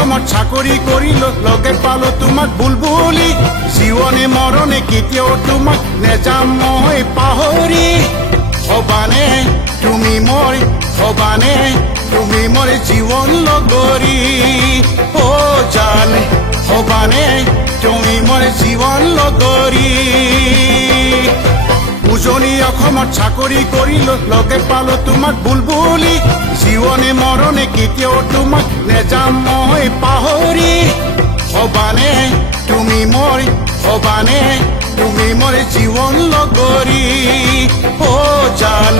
অসমত চাকৰি কৰিলো লগে পালো তোমাক বুলবুলি জীৱনে মৰণে কেতিয়াও তোমাক নেযাম মই পাহৰি হবানে তুমি মোৰ জীৱন লগৰী ও জান হবানে তুমি মোৰ জীৱন লগৰী উজনি অসমত চাকৰি কৰিলো লগে পালো তোমাক বুলবুলি জীৱনে মৰণে কেতিয়াও তোমাক নেযাম মই পাহৰি হবানে তুমি মোৰ জীৱন লগৰী ও জান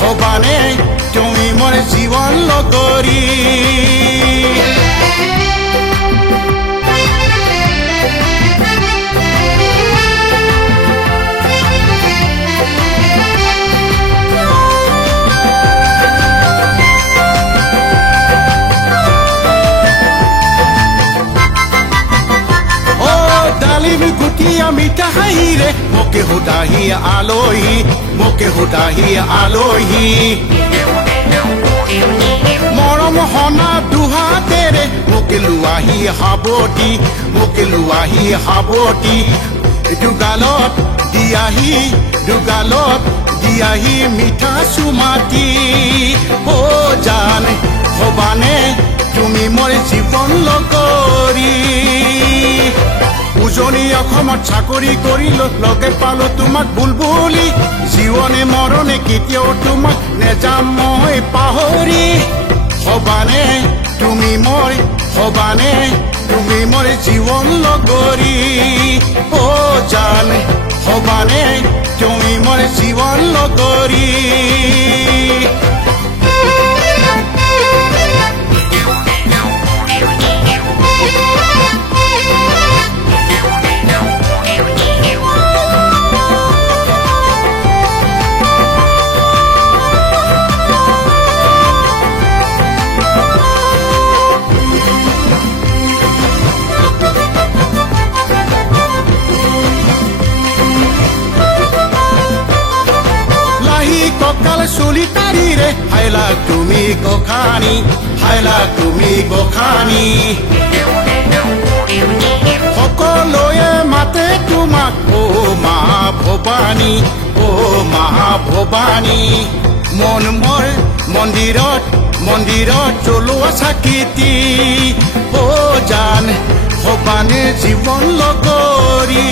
হবানে তুমি মোৰ জীৱন লগৰী গুটিয়া মিঠা হাঁহিৰে মোকে সোধাহি আলহী মৰম হনা দুহাতেৰে মোকে লোৱাহি সাৱটি দুগালত দিয়াহি মিঠা চুমাটি ও জান হবানে তুমি মোৰ জীৱন লগৰী উজনি অসমত চাকৰি কৰিলো লগে পালো তোমাক বুলবুলি জীৱনে মৰণে কেতিয়াও তোমাক নেযাম মই পাহৰি হবানে তুমি মোৰ জীৱন লগৰী ও জান হবানে তুমি মোৰ জীৱন লগৰী ককাল চুলি তাৰিৰে হাইলা তুমি গোখানি সকলোৱে মাতে তোমাক ও মা ভৱানী মন মোৰ মন্দিৰত জ্বলোৱা চাকিতি ও জান হবানে জীৱন লগৰী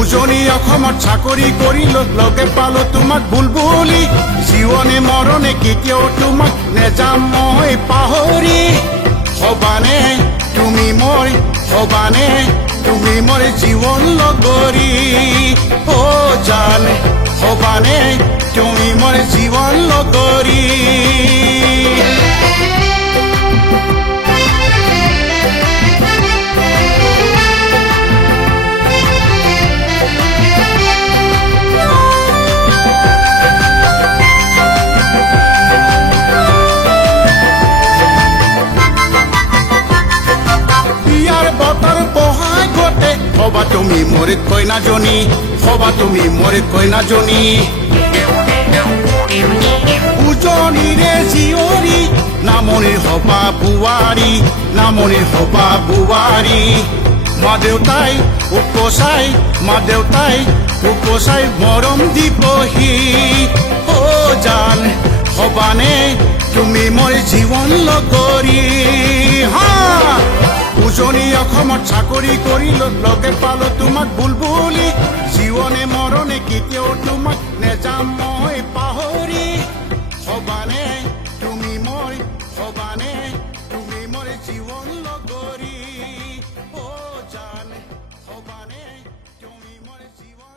উজনি অসমত চাকৰি কৰিলো লগে পালো তোমাক বুলবুলি জীৱনে মৰণে কেতিয়াও তোমাক নেযাম মই পাহৰি হবানে তুমি মোৰ জীৱন লগৰী ও জান হবানে তুমি মোৰ জীৱন লগৰী হবা তুমি মোৰ কইনাজনী উজনিৰে জীয়ৰী নামনিৰ হবা বোৱাৰী মা দেউতাই উপচাই মৰম দিবহি ও জান হবানে তুমি মোৰ জীৱন লগৰী উজনি অসমত চাকৰি কৰিলো লগে পালো তোমাক বুলবুলি জীৱনে মৰণে কেতিয়াও তোমাক নেযাম মই পাহৰি হবানে তুমি মোৰ জীৱন লগৰী ও জান হবানে তুমি মোৰ জীৱন